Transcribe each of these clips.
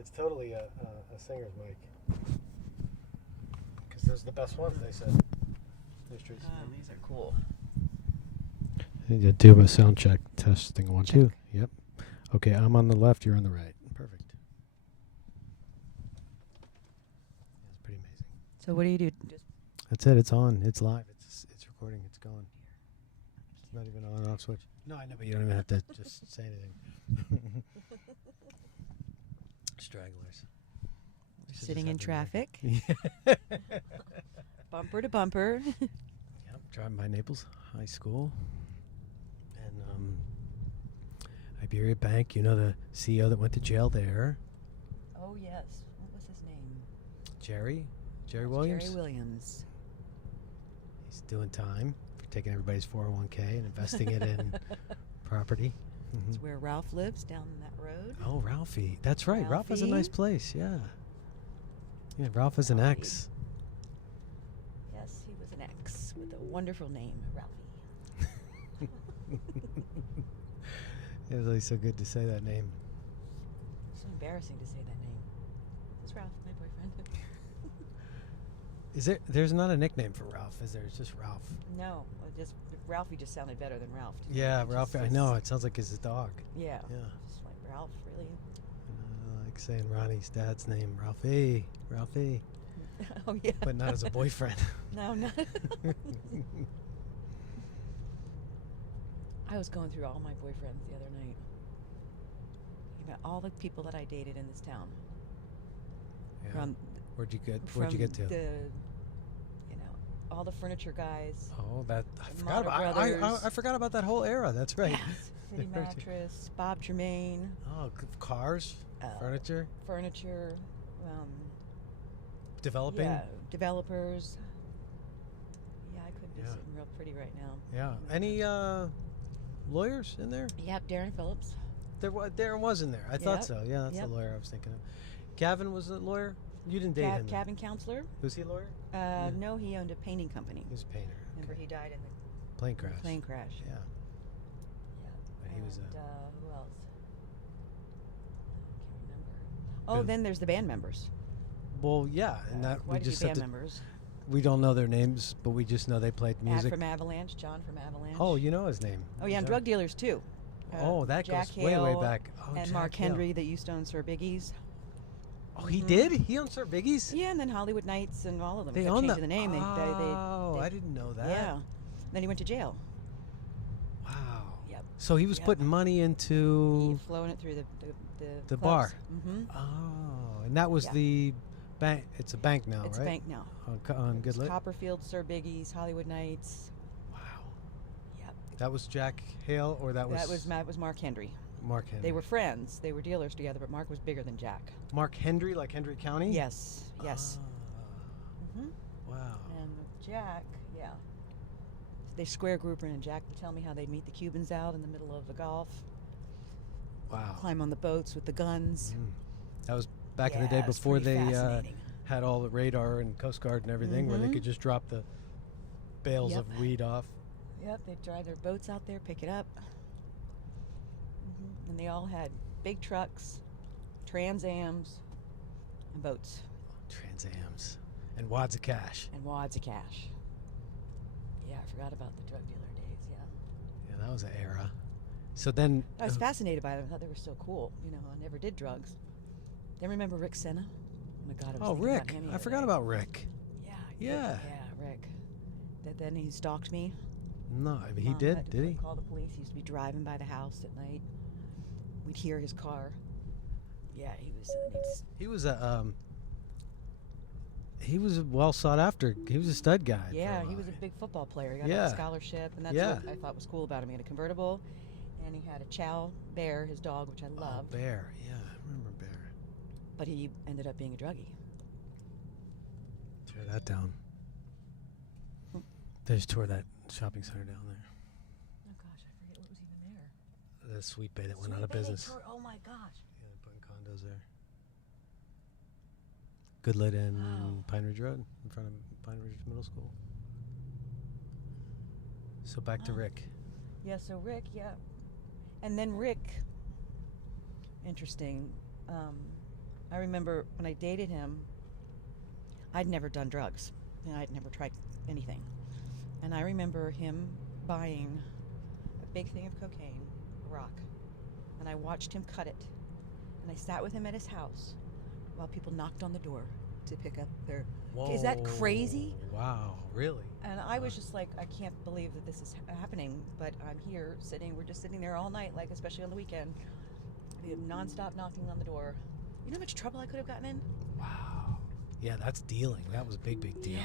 It's totally a singer's mic. Because those are the best ones, they said. There's Tracey. These are cool. You do a sound check. Testing 1, 2. Yep. Okay, I'm on the left, you're on the right. Perfect. That's pretty amazing. So what do you do? Just That's it. It's on. It's live. It's recording. It's going. It's not even on and off switch. No, I know, but you don't even have to just say anything. Stragglers. sitting in traffic. Yeah. Bumper to bumper. Yep, driving by Naples High School. And Iberia Bank, you know the CEO that went to jail there. Oh, yes. What was his name? Jerry That's Williams. Jerry Williams. He's doing time for taking everybody's 401k and investing it in property. That's where Ralph lives, down that road. Oh, Ralphie. That's right. Ralph has a nice Ralphie. place, yeah. Yeah, Ralph is an Ralphie. ex. Yes, he was an ex with a wonderful name, Ralphie. It was always so good to say that name. It's so embarrassing to say that name. It's Ralph, my boyfriend. There's not a nickname for Ralph, is there? It's just Ralph. No, Ralphie just sounded better than Ralph. To me. Yeah, It Ralph. just- I know. It sounds like it's his dog. Yeah. Yeah. Just like Ralph, really. Like saying Ronnie's dad's name, Ralphie. Ralphie. Oh, yeah. But not as a boyfriend. No, not. I was going through all my boyfriends the other night. About all the people that I dated in this town. Yeah. From Where'd you get to? All the furniture guys. Oh, that I the forgot Motto about. Brothers. I forgot about that whole era. That's right. Yes. City Mattress, Bob Germain. Oh, cars, furniture, Furniture. developing. Yeah, developers. Yeah, I could be Yeah. sitting real pretty right now. Yeah. Any lawyers in there? Yep, Darren Phillips. There was in there. I thought Yep. so. Yeah, that's Yep. the lawyer I was thinking of. Gavin was a lawyer. You didn't date him. Cabin counselor. Was he a lawyer? No, he owned a painting company. He was a painter. Remember, Okay. he died in the Plane crash. plane crash. Yeah. Yeah. But he was and, a. who else? I can't remember. Oh, Bill- then there's the band members. Well, yeah, and that Quite we a just few have band to. members. We don't know their names, but we just know they played music. From Avalanche, John from Avalanche. Oh, you know his name. Oh, yeah, and John. drug dealers too. Oh, that Jack goes way, way Hale back. Oh, and Jack Mark Hale. Henry that used to own Sir Biggie's. Oh, he did? He owned Sir Biggie's? Yeah, and then Hollywood Nights and all of them. They kept own changing the the name. Oh, they I didn't know that. Yeah. Then he went to jail. Wow. Yep. So he was Yep. putting money into He flowing it through the clubs. bar. Mm-hmm. Oh, and that was Yeah. the bank. It's a bank now, It's right? a bank now. On Good It's Lit. Copperfield, Sir Biggie's, Hollywood Nights. Wow. Yep. That was Jack Hale, or that was That was Mark Henry. Mark Henry. They were friends. They were dealers together, but Mark was bigger than Jack. Mark Henry, like Hendry County. Yes. Yes. Ah, hmm wow. And with Jack, yeah. They square grouper and Jack would tell me how they'd meet the Cubans out in the middle of the Gulf, Wow. climb on the boats with the guns. That was back in the day Yeah, it's before pretty they fascinating. had all the radar and Coast Guard and everything, where they Mhm. could just drop the bales Yep. of weed off. Yep, they'd drive their boats out there, pick it up. And they all had big trucks, Trans Ams, and boats, Trans Ams and wads of cash. and wads of cash. Yeah, I forgot about the drug dealer days, yeah. Yeah, that was an era. So then, I was fascinated by them. I thought they were so cool. You know, I never did drugs. Then remember Rick Senna? Oh my God, I was oh, thinking Rick. about him the I other forgot day. about Rick. Yeah. Yeah. Yeah, Rick. Then he stalked me. No, I mean, he Mom did. had to Did he? Call the police. He used to be driving by the house at night. We'd hear his car. Yeah, he was. He was a he was a well sought after. He was a stud guy. for Yeah, a he was a while. big football player. He got Yeah. a scholarship, and that's Yeah. what I thought was cool about him. He had a convertible, and he had a Chow Bear, his dog, which I loved. Oh, Bear. Yeah, I remember Bear. But he ended up being a druggie. Tear that down. They just tore that shopping center down there. Oh gosh, I forget what was even there. The Sweet Bay that went Sweet out of Bay, they business. tore- oh my gosh. Yeah, they're putting condos there. Good Lit and Wow. Pine Ridge Road in front of Pine Ridge Middle School. So back to Oh. Rick. Yeah, so Rick, yeah. And then Rick, interesting, I remember when I dated him, I'd never done drugs. And I'd never tried anything. And I remember him buying a big thing of cocaine, a rock. And I watched him cut it. And I sat with him at his house while people knocked on the door to pick up their... Whoa. Is that crazy? Wow, really? And I was just like, I can't believe that this is happening, but I'm here sitting, we're just sitting there all night, like especially on the weekend. The non-stop knocking on the door. You know how much trouble I could have gotten in? Wow. Yeah, that's dealing. That was a big deal. Yeah.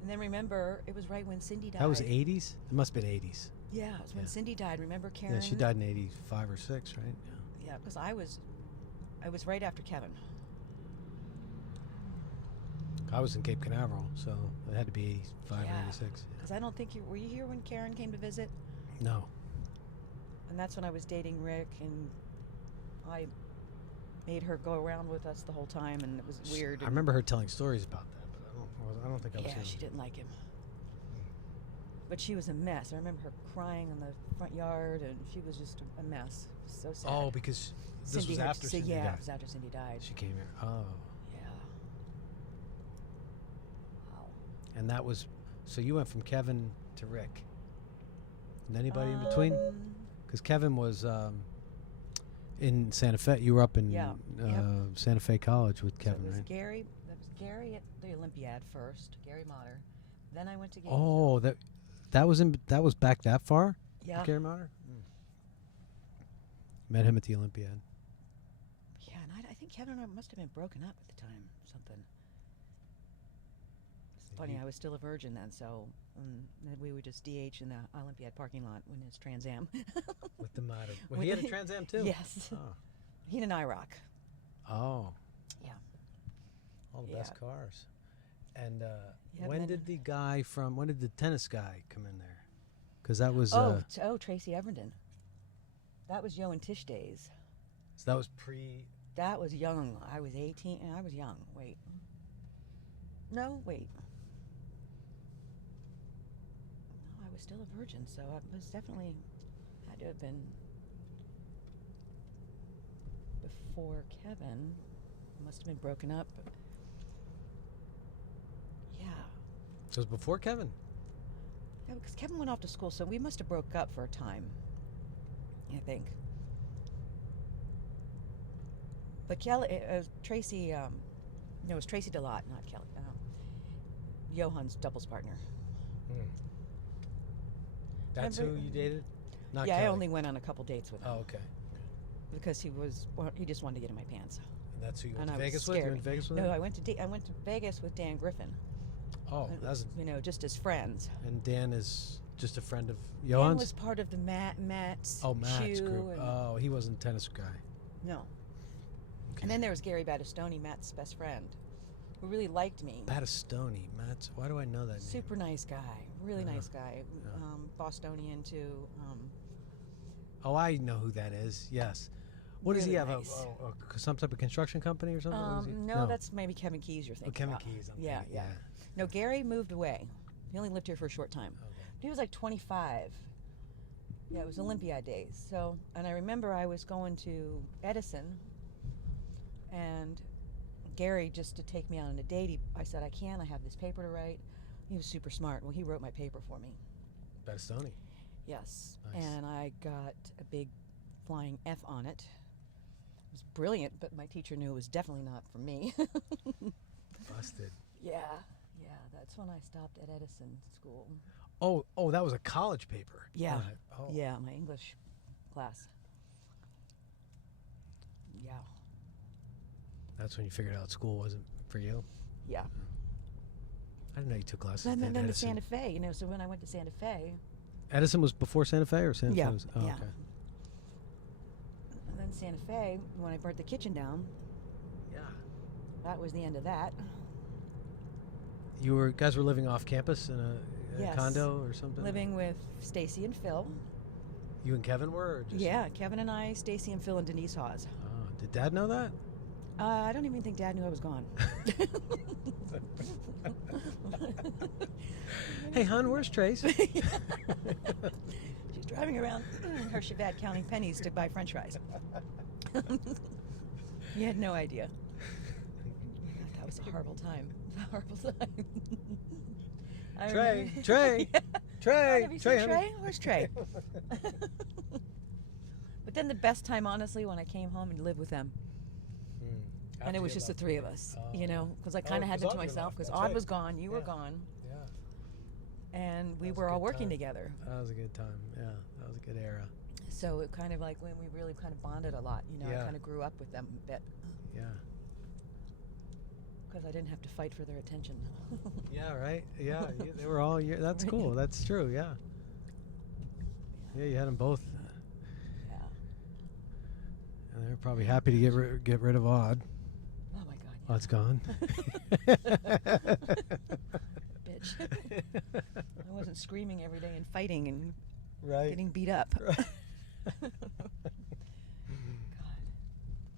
And then remember, it was right when Cindy died. That was 80s? It must have been 80s. Yeah, it was when Cindy died. Remember Karen? Yeah, she died in 85 or 6, right? Yeah, because I was right after Kevin. I was in Cape Canaveral, so it had to be 85 or 86. Because I don't think were you here when Karen came to visit? No. And that's when I was dating Rick, and I made her go around with us the whole time, and it was weird. I remember her telling stories about that, but I don't think I was Yeah, she didn't like him. But she was a mess. I remember her crying in the front yard, and she was just a mess. It was so sad. Oh, because this was after Cindy died. Yeah, it was after Cindy died. She came here. Oh. Yeah. Wow. And that was, so you went from Kevin to Rick. And anybody in between? Because Kevin was in Santa Fe. You were up in Santa Fe College with Kevin, so it was right? Gary. That was Gary at the Olympiad first. Gary Motter. Then I went to Gainesville. Oh, that was back that far? Yeah. Gary Motter? Met him at the Olympiad. Yeah, and I think Kevin and I must have been broken up at the time. Something. It's funny. I was still a virgin then, so then we would just DH in the Olympiad parking lot when his Trans Am. With the Motter. Well, he had a Trans Am too? Yes. Oh. He had an IROC. Oh. Yeah. All the best cars. And Yeah, when then- did the tennis guy come in there? Because that was... Tracy Evernden. That was Yo and Tish days. So that was pre... That was young. I was 18 and I was young. Wait. No, wait. No, I was still a virgin, so I was definitely had to have been before Kevin. Must have been broken up. Yeah. So it was before Kevin? Yeah, because Kevin went off to school, so we must have broke up for a time. I think. But Kelly, Tracy, no, it was Tracy DeLotte, not Kelly. Johan's doubles partner. That's Remember- who you dated? Not Yeah, Kelly. I only went on a couple dates with him. Oh, okay. Because he just wanted to get in my pants. That's who you went And to I was Vegas with? You scared. went to Vegas with No, him? I went to Vegas with Dan Griffin. Oh, that's... Just as friends. And Dan is just a friend of Dan Johan's? was part of the Matt's Matt's Chew group. and- Oh, he wasn't a tennis guy. No. Okay. And then there was Gary Battistoni, Matt's best friend, who really liked me. Battistoni. Matt's... Why do I know that name? Super nice guy. Really Yeah. nice guy. Yeah. Bostonian too. Oh, I know who that is. Yes. What does he Really have? nice. Some type of construction company or something? What is he? No, that's maybe Kevin Keys you're thinking Kevin about. Keys. I'm Yeah, thinking, yeah. No, Gary moved away. He only lived here for a short time. Okay. He was like 25. Yeah, it was Olympiad days. So, and I remember I was going to Edison, and Gary, just to take me out on a date, I said, I can't, I have this paper to write. He was super smart. Well, he wrote my paper for me. Battistoni. Yes. Nice. And I got a big flying F on it. It was brilliant, but my teacher knew it was definitely not for me. Busted. Yeah, that's when I stopped at Edison school. Oh, that was a college paper. Yeah. Right. Oh. Yeah, my English class. Yeah. That's when you figured out school wasn't for you? Yeah. I didn't know you took classes Then at to Edison. Santa Fe, so when I went to Santa Fe. Edison was before Santa Fe or Santa Yeah, Fe was... Oh, yeah. okay. And then Santa Fe, when I burnt the kitchen down, Yeah. that was the end of that. You guys were living off campus in a Yes. condo or something? Living with Stacy and Phil. You and Kevin were? Or just... Yeah, Kevin and I, Stacy and Phil and Denise Hawes. Oh, did Dad know that? I don't even think Dad knew I was gone. Hey, hon, where's Trace? She's driving around in her Chevette counting pennies to buy French fries. You had no idea. That was a horrible time. A horrible time. Trey, Trey, Yeah. Trey, Have you Trey, seen honey. Trey? Where's Trey? But then the best time, honestly, when I came home and lived with them. And it was just the three of us, you know, because I kind of had them to myself because Odd was gone, you were gone, and we were all working together. That was a good time. Yeah, that was a good era. So it kind of like when we really kind of bonded a lot, you know, I kind of grew up with them a bit. Yeah. Because I didn't have to fight for their attention. Yeah, right. Yeah, they were all. That's cool. That's true. Yeah. Yeah, you had them both. Yeah. And they were probably happy to get rid of Odd. Oh my God. Yeah. Odd's gone. Bitch. I wasn't screaming every day and fighting and getting beat up. Right. God.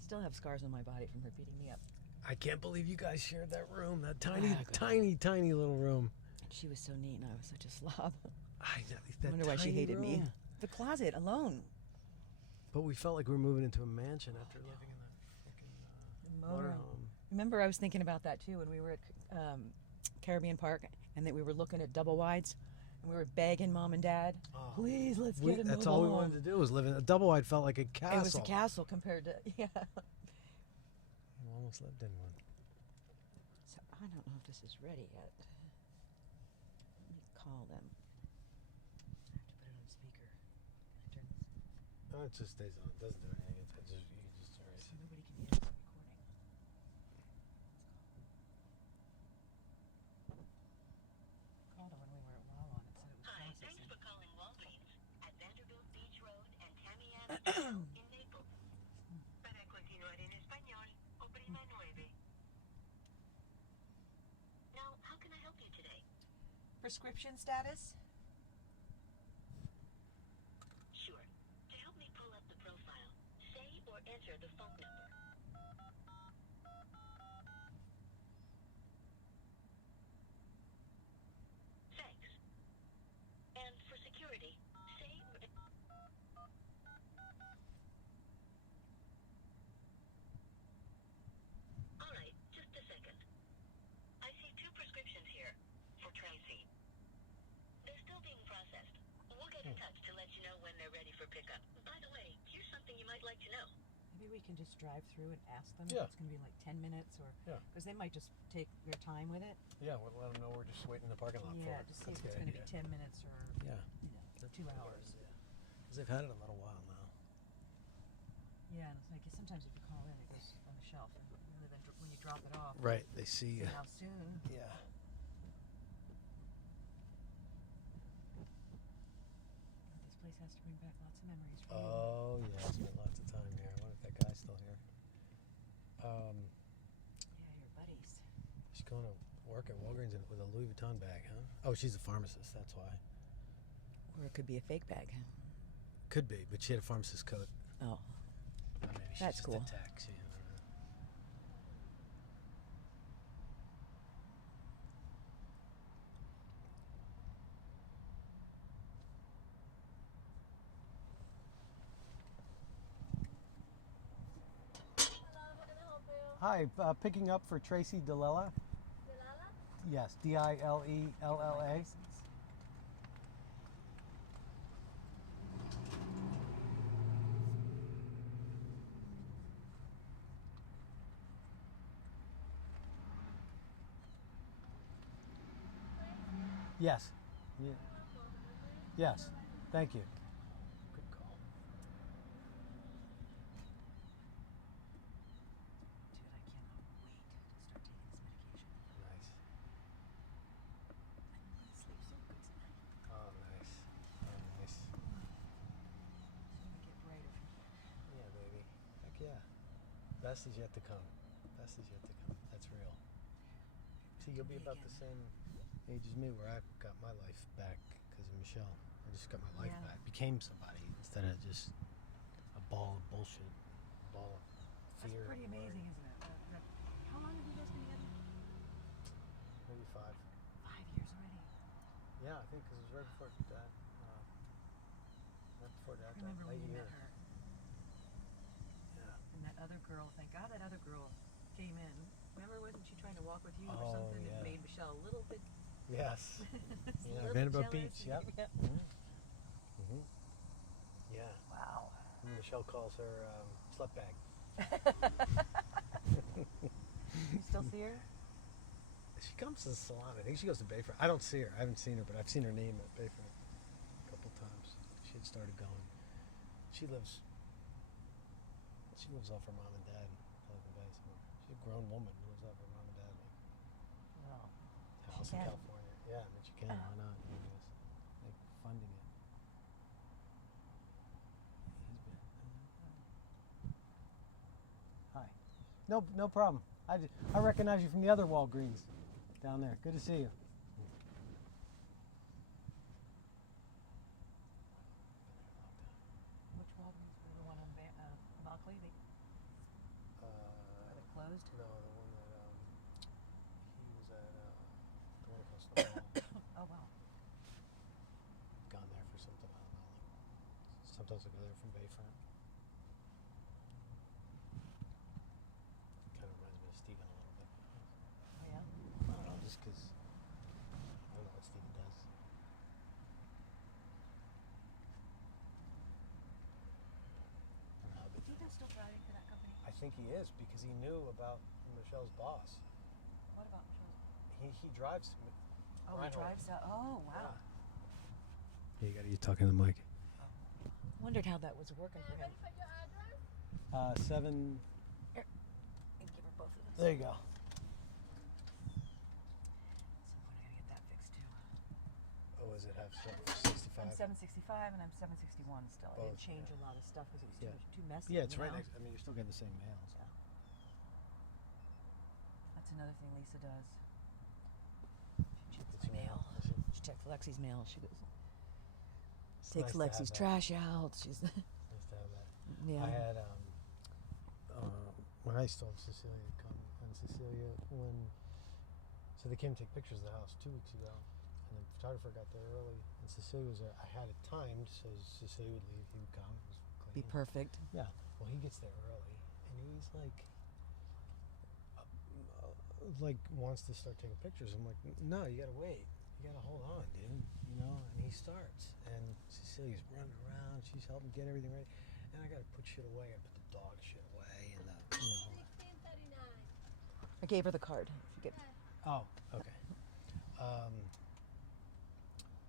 Still have scars on my body from her beating me up. I can't believe you guys shared that room. That tiny little room. She was so neat, and I was such a slob. I wonder why she hated me. The closet alone. But we felt like we were moving into a mansion after living in that fucking motorhome. Remember, I was thinking about that too when we were at Caribbean Park, and that we were looking at double wides, and we were begging Mom and Dad, please, let's get a mobile That's all we home. wanted to do was live in a double wide. Felt like a castle. It was a castle compared to We almost lived in one. So I don't know if this is ready yet. Let me call them. I have to put it on speaker. Can I turn this? Oh, it just stays on. It doesn't do anything. You can just erase So it. nobody can hear this recording. Called her when we were at Wawa and it said it was Hi, processing. thanks for calling Walgreens at Vanderbilt Beach Road and Tamiami Trail in Naples. Para continuar en español, oprima 9. Now, how can I help you today? Prescription status? Sure. To help me pull up the profile, say or enter the phone number. Thanks. And for security, say or All right, just a second. I see 2 prescriptions here for Tracey. They're still being processed. We'll get in touch to let you know when they're ready for pickup. By the way, here's something you might like to know. Maybe we can just drive through and ask them Yeah. if it's going to be like 10 minutes or... Yeah. Because they might just take their time with it. Yeah, we'll let them know we're just waiting in the parking lot for Yeah, it. just see That's if it's a going good to be idea. 10 minutes or, Yeah. you know, 2 hours. Because they've had it a little while now. Yeah, and it's like sometimes if you call in, it goes on the shelf. And then when you drop it off, Right, they see you. how soon. Yeah. This place has to bring back lots of memories for you. Oh, yeah, I spent lots of time here. I wonder if that guy's still here. Yeah, your buddies. She's going to work at Walgreens with a Louis Vuitton bag, huh? Oh, she's a pharmacist, that's why. Or it could be a fake bag. Could be, but she had a pharmacist coat. Oh. Or maybe she's That's just cool. a taxi. I don't know. Hi, picking up for Tracey Dillella. Yes, Dilella. Yes. Yeah. Yes. Thank you. Good call. Dude, I cannot wait to start taking this medication. Nice. I sleep so good tonight. Oh, nice. Oh, nice. It's gonna get brighter from here. Yeah, baby. Heck yeah. Best is yet to come. Best is yet to come. That's real. See, you'll be about the same age as me, where I got my life back because of Michelle. I just got my life back. Became somebody instead of just a ball of bullshit, a ball of That's fear. pretty amazing, isn't it? How long have you guys been together? Maybe 5. 5 years already. Yeah, I think because it was right before Dad. Right before Dad I remember died. when Late you year. met her Yeah. in that other girl, thank God that other girl came in. Remember, wasn't she trying to walk with you or Oh, something? yeah. It made Michelle a little bit. Yes. a Yeah, little Vanderbilt bit jealous. Beach. Yep. Yep. Mm-hmm. Yeah. Wow. Michelle calls her slut bag. You still see her? She comes to the salon. I think she goes to Bayfront. I don't see her. I haven't seen her, but I've seen her name at Bayfront a couple times. She had started going. She lives off her mom and dad in Pelican Bay somewhere. She's a grown woman who lives off her mom and dad Well, house in California. Yeah, I mean she can. Why not? I mean, it's like funding it. He's been. Hi. No problem. I recognize you from the other Walgreens down there. Good to see you. which Walgreens were the one on Mockley? They closed? No, the one that he was at the one across the hall. Oh wow. Gone there for something, I don't know. Sometimes I go there from Bayfront. Kind of reminds me of Steven a little bit. Oh yeah. I don't know, just because I don't know what Steven does. I don't know, but Do you think still driving for that company? I think he is because he knew about Michelle's boss. What about Michelle's? He drives. Oh, he drives out. Oh wow. Yeah, you got to talking to the mic. Wondered how that was working for him. 7. And give her both of those. There you go. So when I gotta get that fixed too. Oh, is it have 65? I'm 765 and I'm 761 still. I didn't Both, change yeah. a lot of stuff because it was Yeah. too messy. Yeah, it's you right know? next. I mean, you're still getting the same mail. So. Yeah. That's another thing Lisa does. She checks What's my your mail. mail? What's your- She checks Lexi's mail. She goes, It's takes nice to have Lexi's that. trash out. She's It's nice to have that. yeah. I had when I still have Cecilia come, and Cecilia so they came to take pictures of the house 2 weeks ago, and the photographer got there early, and Cecilia was there. I had it timed so Cecilia would leave, he would come, it was Be clean. perfect. Yeah. Well, he gets there early, and he's like wants to start taking pictures. I'm like, no, you gotta wait. You gotta hold on, dude. You know. And he starts, and Cecilia's running around. She's helping get everything ready, and I gotta put shit away. I put the dog shit away, and I gave her the card. Forget. Oh, okay.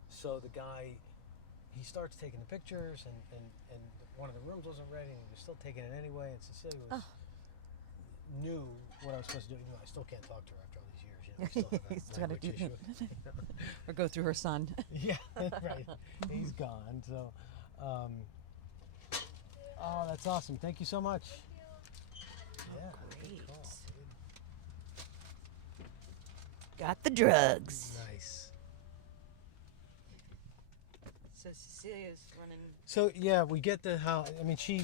So the guy, he starts taking the pictures, and one of the rooms wasn't ready, and he was still taking it anyway. And Cecilia was knew what I was supposed to do. You know, I still can't talk to her after all these years. You know, we still have He's that gotta language do- issue. Or go through her son. Yeah, right. He's gone. So, oh, that's awesome. Thank you so much. Yeah, great. cool, Got the drugs. dude. Nice. So Cecilia's running. So yeah, we get the how. I mean, she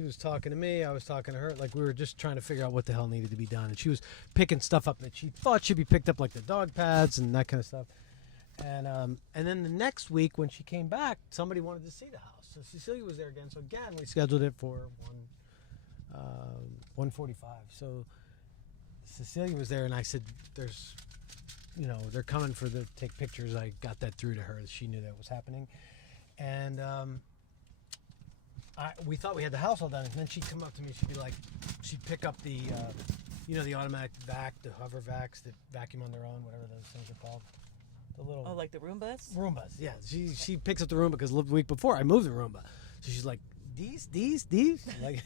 was talking to me. I was talking to her. Like we were just trying to figure out what the hell needed to be done, and she was picking stuff up that she thought should be picked up, like the dog pads and that kind of stuff. And then the next week when she came back, somebody wanted to see the house. So Cecilia was there again. So again, we scheduled it for 1:45. So Cecilia was there, and I said, "There's, they're coming for the take pictures." I got that through to her. She knew that was happening, and we thought we had the house all done. And then she'd come up to me. She'd pick up the, the automatic vac, the hover vacs that vacuum on their own, whatever those things are called. The little like the Roombas? Roombas, yeah. She picks up the Roomba because the week before I moved the Roomba. So she's like, these? Like,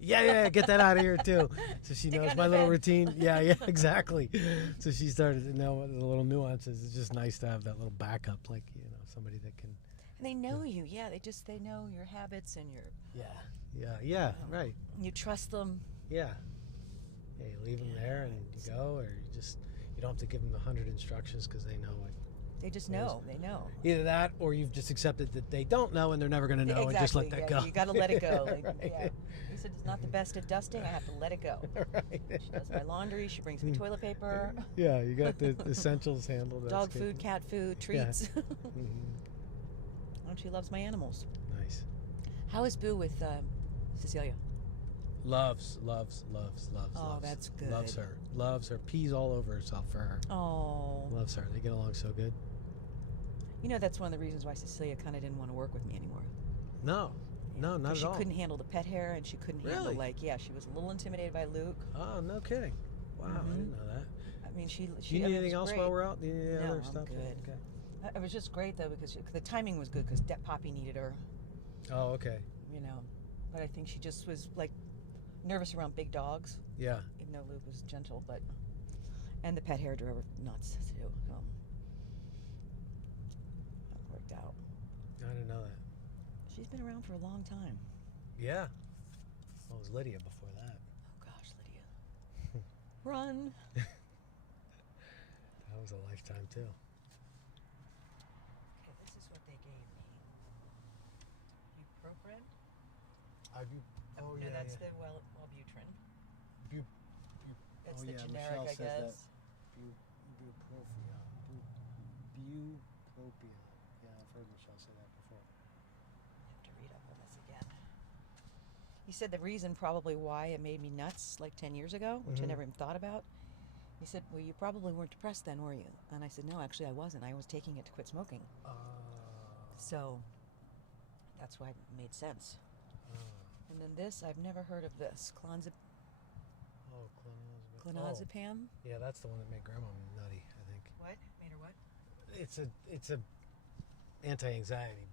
yeah, get that out of here too. So she knows my little routine. Yeah, exactly. So she started to know the little nuances. It's just nice to have that little backup, like, somebody that can. And they know you, yeah. They know your habits and your. Yeah, right. You trust them. Yeah. Yeah, you leave them there and you go, or you don't have to give them 100 instructions because they know it. They just know. They know. Either that, or you've just accepted that they don't know and they're never going to know, Exactly, and just let that go. You got to let it go. Like, Right. yeah. He said it's not the best at dusting. I have to let it go. Right. She does my laundry. She brings me toilet paper. Yeah, you got the essentials handled. That's Dog good. food, cat food, treats. Mhm. And she loves my animals. Nice. How is Boo with Cecilia? Loves. Oh, that's good. Loves her. Pees all over herself for her. Oh. Loves her. They get along so good. You know, that's one of the reasons why Cecilia kind of didn't want to work with me anymore. No. Yeah, No, not at all. She couldn't handle the pet hair, and she couldn't handle, Really? she was a little intimidated by Luke. Oh, no kidding. Wow, I didn't know that. I mean, she Do you need anything else while we're out? Do you need any No, other I'm stuff? good. Okay. It was just great, though, because the timing was good, because Poppy needed her, Oh, okay. you know. But I think she just was, like, nervous around big dogs, Yeah. even though Luke was gentle, but... And the pet hair drove her nuts, too. So that worked out. I didn't know that. She's been around for a long time. Yeah. Well, it was Lydia before that. Oh, gosh, Lydia. Run. That was a lifetime, too. Okay, this is what they gave me. Bupropion? Oh, no, yeah, that's yeah. the Wellbutrin. That's Oh, the yeah, generic, Michelle I says guess. Bupropion. Yeah, I've heard Michelle say that before. I have to read up on this again. He said the reason probably why it made me nuts like 10 years ago, which I never even thought about. He said, well, you probably weren't depressed then, were you? And I said, no, actually I wasn't. I was taking it to quit smoking. So that's why it made sense. And then this, I've never heard of this. Clonazepam. Clonazepam? Yeah, that's the one that made Grandma nutty, I think. What? Made her what? It's a anti-anxiety,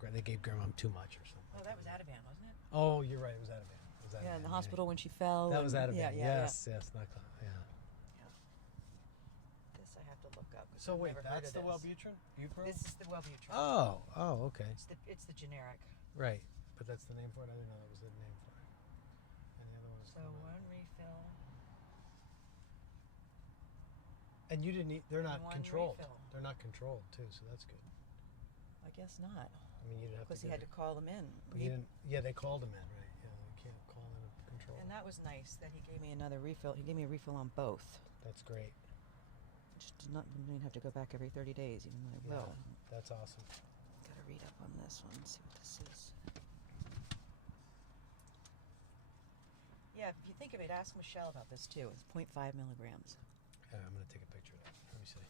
but they gave Grandma too much or something. Oh, that was Ativan, wasn't it? Oh, you're right. It was Ativan. Yeah, in the hospital when she fell. That was Ativan. Yeah, yes, not yeah. This I have to look up. So wait, never heard that's of the this. Wellbutrin? Bupro? This is the Wellbutrin. Oh, okay. It's the generic. Right, but that's the name for it. I didn't know that was the name for it. And the other one was. So one refill. And you didn't eat. They're not One controlled. refill. They're not controlled too, so that's good. I guess not. I mean, you didn't have Because to. he had to call them in. He didn't. Yeah, they called him in, right? Yeah, you can't call in a control. And that was nice that he gave me another refill. He gave me a refill on both. That's great. Just didn't have to go back every 30 days, even though I will. That's awesome. Gotta read up on this one, see what this is. Yeah, if you think of it, ask Michelle about this too. It's 0.5 milligrams. I'm gonna take a picture of that. Let me see.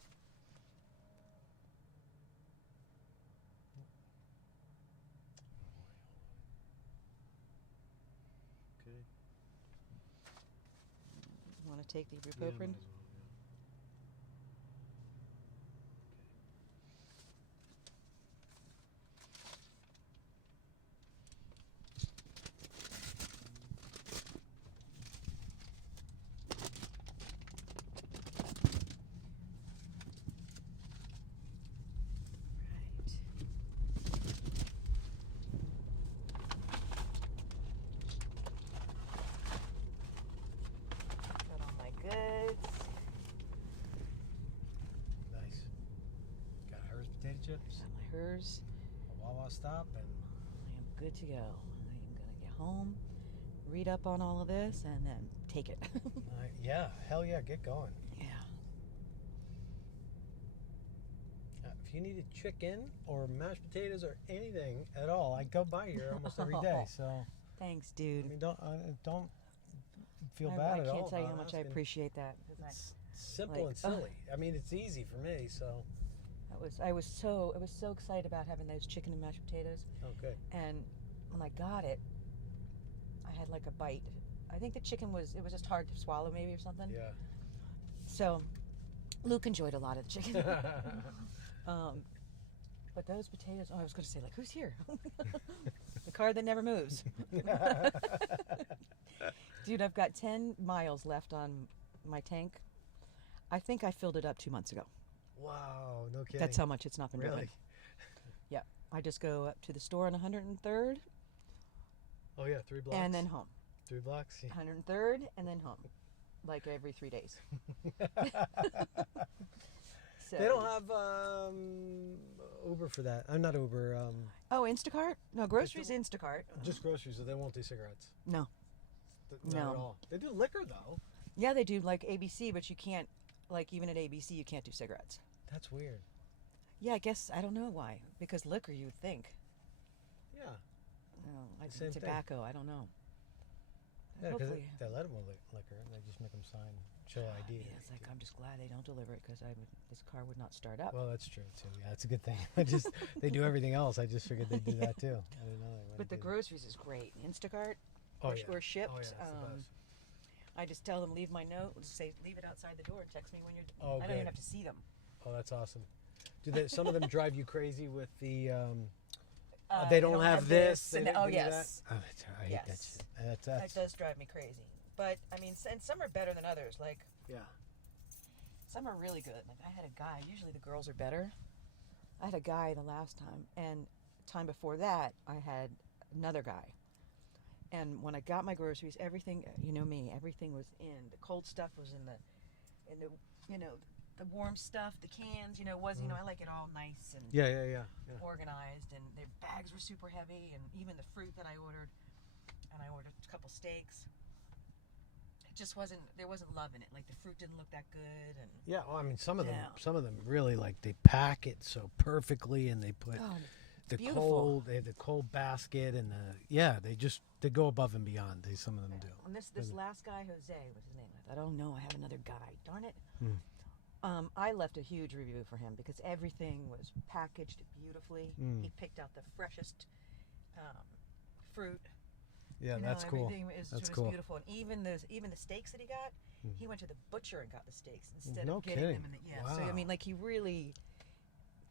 Okay. Want to take the Yeah, ibuprofen? might as well, Right. Got all my goods. Nice. Got hers potato chips, Got my hers. a Wawa stop, and I am good to go. I am gonna get home, read up on all of this, and then take it. yeah, hell yeah, get going. Yeah. If you needed chicken or mashed potatoes or anything at all, I go by here almost every day. So Thanks, I dude. mean, don't feel bad at all. I can't tell you how about much I asking. appreciate that. It's simple like, and silly. I mean, it's easy for me. So I was so excited about having those chicken and mashed potatoes, good. and when I got it, I had like a bite. I think the chicken was just hard to swallow, maybe, or something. Yeah. So Luke enjoyed a lot of the chicken. But those potatoes, I was going to say, like, who's here? The car that never moves. Dude, I've got 10 miles left on my tank. I think I filled it up 2 months ago. Wow, no kidding. That's how much it's not been Really? driven. Yeah. I just go up to the store on 103rd Oh yeah, 3 blocks. and then home. 3 blocks. Yeah. 103rd and then home. Like every 3 days. So, They don't have Uber for that. I'm not Uber. Oh, Instacart? No, groceries Instacart. Just groceries, so they won't do cigarettes. No. Not No. at all. They do liquor though. Yeah, they do like ABC, but you can't, like even at ABC, you can't do cigarettes. That's weird. Yeah, I guess, I don't know why. Because liquor, you would think. Yeah. No, like Same thing. tobacco, I don't know. Yeah, because hopefully. they let them with liquor. They just make them sign, show ID. Yeah, it's like I'm just glad they don't deliver it because this car would not start up. Well, that's true too. Yeah, that's a good thing. They do everything else. I just figured they'd do that too. I didn't know they wouldn't But the do that. groceries is great. Instacart, Oh, or, yeah. or shipped. Oh, yeah, that's the best. I just tell them leave my note, say leave it outside the door, text me when you're. Oh, I don't good. even have to see them. Oh, that's awesome. Some of them drive you crazy with the? They they don't have this. and they oh do yes, that. Oh, I hate that Yes. shit. that does drive me crazy. But I mean, and some are better than others. Like yeah. some are really good. Like I had a guy. Usually the girls are better. I had a guy the last time, and time before that I had another guy. And when I got my groceries, everything, you know me, everything was in. The cold stuff was in the, the warm stuff, the cans, I like it all nice and Yeah. organized. And their bags were super heavy, and even the fruit that I ordered, and I ordered a couple steaks. It just there wasn't love in it. Like the fruit didn't look that good, and Yeah. Well, I mean, some of Yeah. them really they pack it so perfectly, and they put the beautiful. they have the cold basket and they go above and beyond. Some of them do. And this last guy, Jose, was his name. I thought, oh no, I have another guy. Darn it. I left a huge review for him because everything was packaged beautifully. He picked out the freshest fruit. Yeah, that's cool. Everything That's was cool. beautiful, and even the steaks that he got, he went to the butcher and got the steaks instead No of getting kidding. them. Wow. So I mean, like he really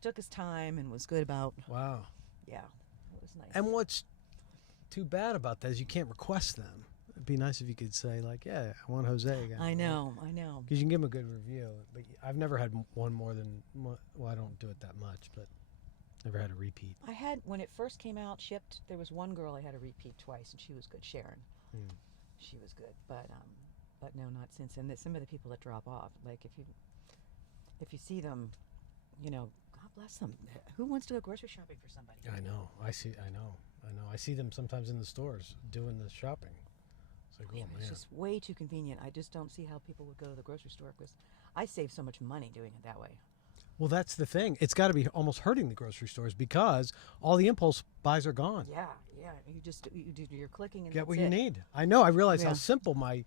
took his time and was good about. Wow. Yeah, it was nice. And what's too bad about that is you can't request them. It'd be nice if you could say I want Jose again. I know. Because you can give him a good review. But I've never had one more than I don't do it that much, but never had a repeat. I had when it first came out shipped. There was one girl I had a repeat twice, and she was good. Sharon, she was good, but no, not since. And some of the people that drop off, like if you see them, God bless them. Who wants to go grocery shopping for somebody? I know. I know. I see them sometimes in the stores doing the shopping. It's like, oh man. It's just way too convenient. I just don't see how people would go to the grocery store because I save so much money doing it that way. Well, that's the thing. It's got to be almost hurting the grocery stores because all the impulse buys are gone. Yeah. You're clicking and Get what that's you it. need. I know. I realize how Yeah. simple my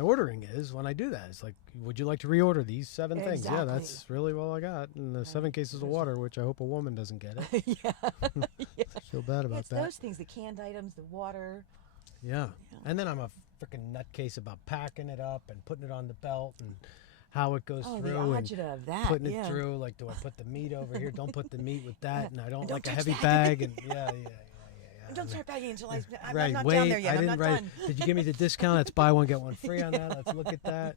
ordering is when I do that. It's like, would you like to reorder these 7 things? Yeah, Exactly. that's really all I got. And the 7 cases of water, which I hope a woman doesn't get it. Yeah. Feel bad about It's that. those things, the canned items, the water. Yeah. And then I'm a freaking nutcase about packing it up and putting it on the belt and how it goes Oh, through the and agita of that. putting yeah. it through. Like, do I put the meat over here? Don't put the meat with that. And I don't Don't like a touch heavy that. bag. And yeah. And don't start bagging until I'm Right. not Wait, down there yet. I I'm didn't not write. done. Did you give me the discount? Let's buy one, get one free on that. Let's look at that.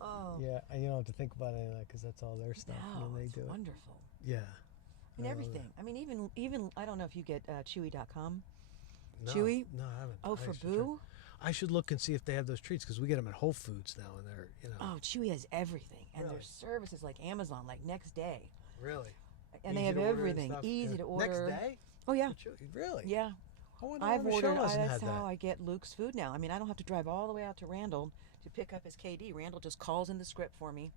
Oh. Yeah, and you don't have to think about any of that because that's all their stuff. No, and they it's do it. wonderful. Yeah. And I love everything. I mean, even I don't know if you get Chewy.com. No, Chewy? No, I haven't. Oh, I for should try. Boo? I should look and see if they have those treats because we get them at Whole Foods now, and they're Oh, Chewy has everything, and Really? their service is like Amazon, like next day, really. and they Easy have to order and everything, stuff. easy Yeah. to order. Next day. Oh yeah, Really? yeah. I wonder why I've Michelle ordered. hasn't That's had how that. I get Luke's food now. I mean, I don't have to drive all the way out to Randall to pick up his KD. Randall just calls in the script for me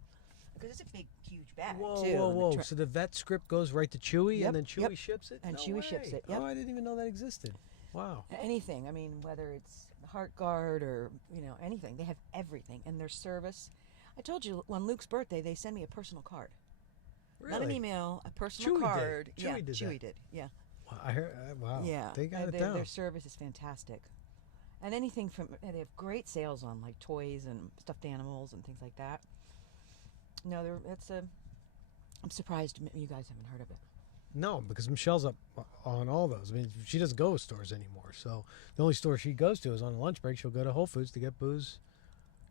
because it's a big, huge bag Whoa, too. whoa, and the whoa! So the vet script goes right to Chewy, Yep, and then Chewy yep. ships it. And No Chewy ships way. it, yep. Oh, I didn't even know that existed. Wow. Anything. I mean, whether it's Heart Guard or anything, they have everything. And their service. I told you on Luke's birthday, they send me a personal card. Really? Not an email, a personal Chewy did. card. Chewy yeah, did Chewy that. did. Yeah. Wow, I heard. Wow. Yeah. They got it their, down. Their service is fantastic. And anything they have great sales on like toys and stuffed animals and things like that. No, I'm surprised you guys haven't heard of it. No, because Michelle's up on all those. I mean, she doesn't go to stores anymore. So the only store she goes to is on a lunch break. She'll go to Whole Foods to get Boo's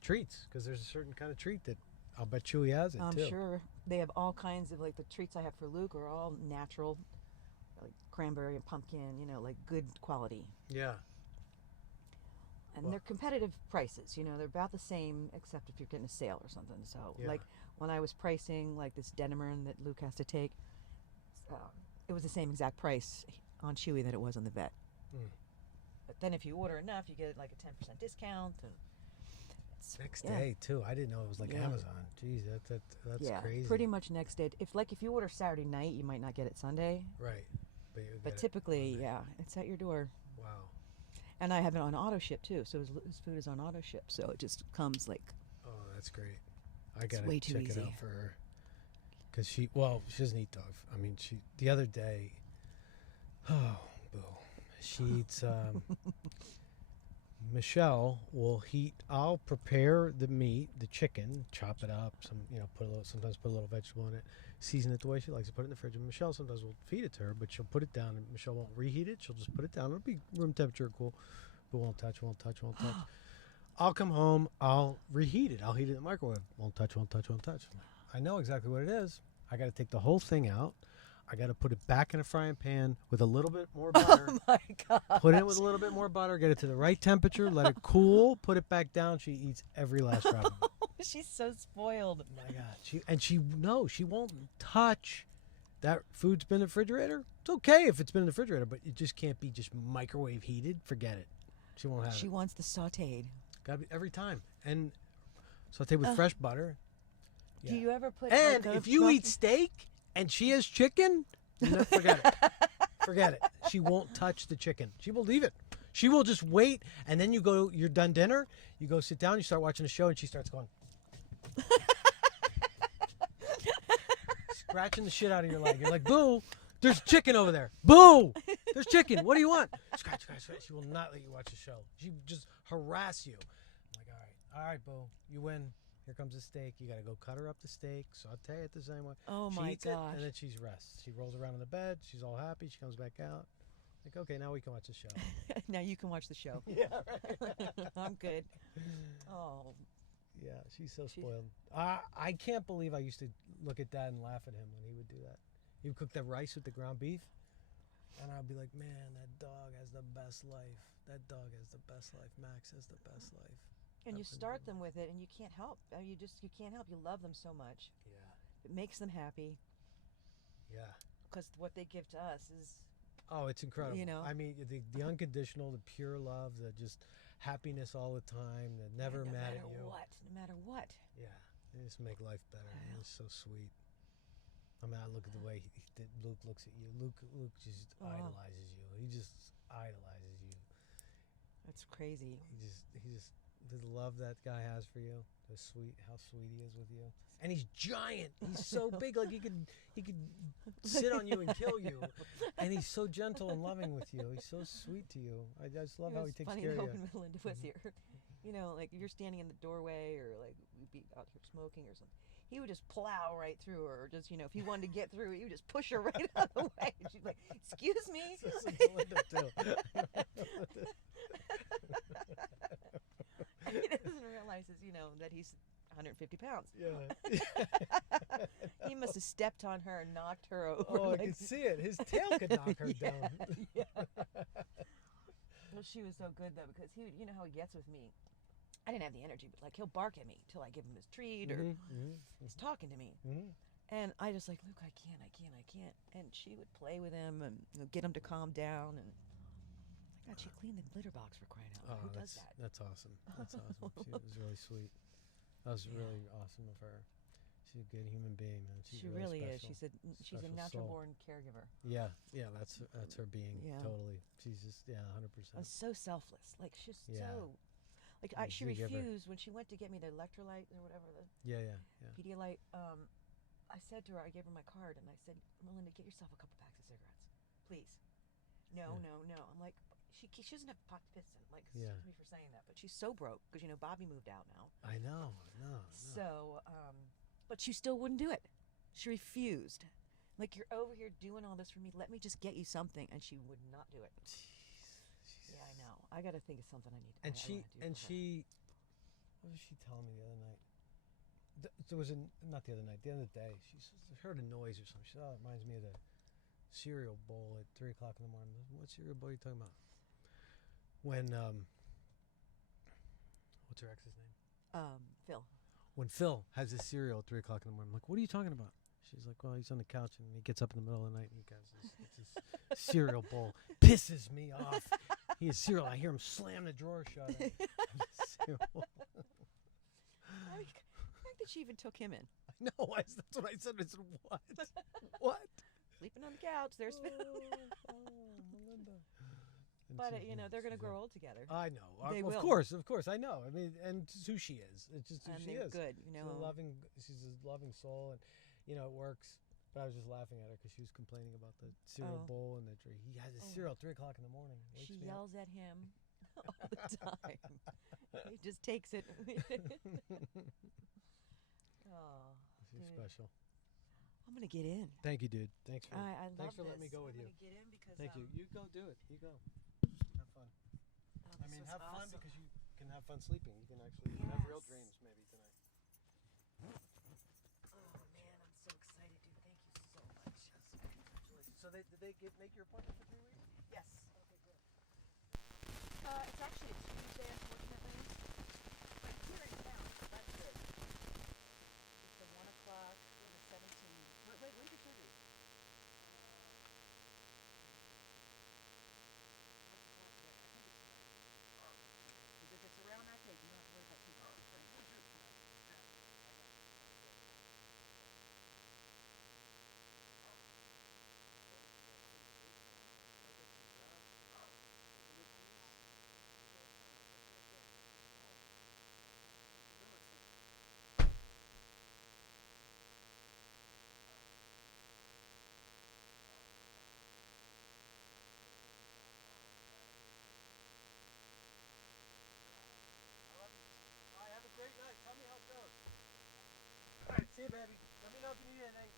treats because there's a certain kind of treat that I'll bet Chewy has it I'm too. sure they have all kinds of like the treats I have for Luke are all natural, like cranberry and pumpkin. Like good quality. Yeah. And they're competitive prices. They're about the same except if you're getting a sale or something. So Yeah. like when I was pricing like this Denimer that Luke has to take. It was the same exact price on Chewy that it was on the vet. But then if you order enough, you get like a 10% discount. And Next day too. I didn't know it was like Yeah. Amazon. Jeez, that's crazy. pretty much next day. If you order Saturday night, you might not get it Sunday. Right. But typically, yeah, it's at your door. Wow. And I have it on auto ship too, so his food is on auto ship, so it just comes like. Oh, that's great. I It's gotta way too check it easy. out for her. Cause she doesn't eat dog. I mean, the other day. Oh, boo. She eats. Michelle will heat. I'll prepare the meat, the chicken, chop it up. Sometimes put a little vegetable in it, season it the way she likes to put it in the fridge. And Michelle sometimes will feed it to her, but she'll put it down, and Michelle won't reheat it. She'll just put it down. It'll be room temperature, cool, but won't touch. I'll come home. I'll reheat it. I'll heat it in the microwave. Won't touch. I know exactly what it is. I got to take the whole thing out. I got to put it back in a frying pan with a little bit more butter. Oh my god! Put it with a little bit more butter. Get it to the right temperature. Let it cool. Put it back down. She eats every last drop of it. She's so spoiled. Oh my God! She won't touch that food's been in the refrigerator. It's okay if it's been in the refrigerator, but it just can't be just microwave heated. Forget it. She won't have it. She wants the sautéed. Gotta be every time. And saute with fresh butter. Yeah. Do you ever put? And if you eat steak and she has chicken, no, forget it. Forget it. She won't touch the chicken. She will leave it. She will just wait, and then you're done dinner, you go sit down, you start watching the show, and she starts going. Scratching the shit out of your leg. You're like, boo, there's chicken over there. Boo, there's chicken. What do you want? Scratch. She will not let you watch the show. She will just harass you. I'm like, all right, boo, you win. Here comes the steak. You got to go cut her up the steak, saute it the same way. Oh she my eats gosh. it, and then she rests. She rolls around on the bed. She's all happy. She comes back out. Like, okay, now we can watch the show. Now you can watch the show. Yeah, right. I'm good. Oh. Yeah, she's so spoiled. I can't believe I used to look at Dad and laugh at him when he would do that. He would cook the rice with the ground beef, and I'd be like, man, that dog has the best life. That dog has the best life. Max has the best life. And you start them with it, and you can't help. You can't help. You love them so much. Yeah. It makes them happy. Yeah. Because what they give to us is. Oh, it's incredible. You know. I mean, the unconditional, the pure love, the just happiness all the time, the never mad at you. No matter what. Yeah. They just make life better. Yeah. It's so sweet. I mean, I look at the way Luke looks at you. Luke just idolizes you. He just idolizes you. That's crazy. He just the love that guy has for you, how sweet he is with you, and he's giant. He's so big, like he could sit on you and kill you, and he's so gentle and loving with you. He's so sweet to you. I just love how he takes care of you. When Melinda was here, you know, like you're standing in the doorway, or like we'd be out here smoking or something. He would just plow right through her, or just, you know, if he wanted to get through, he would just push her right out of the way. And she'd be like, "Excuse me." Melinda too. And he doesn't realize, that he's 150 pounds. Yeah. He must have stepped on her and knocked her over. Oh, I could see it. His tail could knock her down. Yeah. Well, she was so good though, because you know how he gets with me. I didn't have the energy, but like he'll bark at me till I give him his treat, or he's talking to me. Mm-hmm. And I just like, Luke, I can't. And she would play with him and get him to calm down. And God, she cleaned the litter box, for crying out loud. Who does that? That's awesome. That's awesome. She was really sweet. That was really awesome of her. She's a good human being, man. She really is. special. She's a natural-born caregiver. Yeah, that's her being. Yeah. Totally. She's just 100%. So selfless. Like she's so. Like she Big giver. refused when she went to get me the electrolyte or whatever, the Yeah. Pedialyte. I said to her, I gave her my card, and I said, Melinda, get yourself a couple packs of cigarettes, please. No. I'm like, she doesn't have pot to piss in. Like, excuse me for saying that, but she's so broke because Bobby moved out now. I know. So, but she still wouldn't do it. She refused. Like, you're over here doing all this for me. Let me just get you something, and she would not do it. Yeah, I know. I got to think of something I need. What was she telling me the other night? There was not the other night, the other day. She heard a noise or something. She said, "Oh, it reminds me of the cereal bowl at 3 o'clock in the morning." What cereal bowl are you talking about? When what's her ex's name? Phil. When Phil has his cereal at 3 o'clock in the morning, I'm like, "What are you talking about?" She's like, "Well, he's on the couch and he gets up in the middle of the night and he gets his cereal bowl. Pisses me off. He has cereal. I hear him slam the drawer shut. I think that she even took him in. I know. That's what I said. I said, what? What? Sleeping on the couch. There's Phil. Melinda. Haven't But seen- you know, they're going to she's grow not- old together. I know. They of will. of course, I know. I mean, and it's who she is. It's just who And she they're is. good, you know. She's a loving soul, and you know it works. But I was just laughing at her because she was complaining about the cereal Oh. bowl and he has his cereal at 3:00 in the morning. Wakes She me up. yells at him all the time. He just takes it. Oh, She's dude. special. I'm gonna get in. Thank you, dude. Thanks for I love thanks for letting me this. go with I'm you. gonna get in because Thank you. You go do it. You go. Have fun. oh, I this mean, was have fun awesome. because you can have fun sleeping. You can actually have real Yes. dreams maybe tonight. Oh man, I'm so excited, dude. Thank you so much. Congratulations. So did they make your appointment for 3 weeks? Yes. Okay, good. It's actually a Tuesday, unfortunately. But here in town, so that's good. It's the 1 o'clock on the 17th. Wait, when's your surgery? Because if it's around that date, you don't have to worry about people. All right, have a great night. Tell me how it goes. All right, see you, baby. Let me know if you need anything.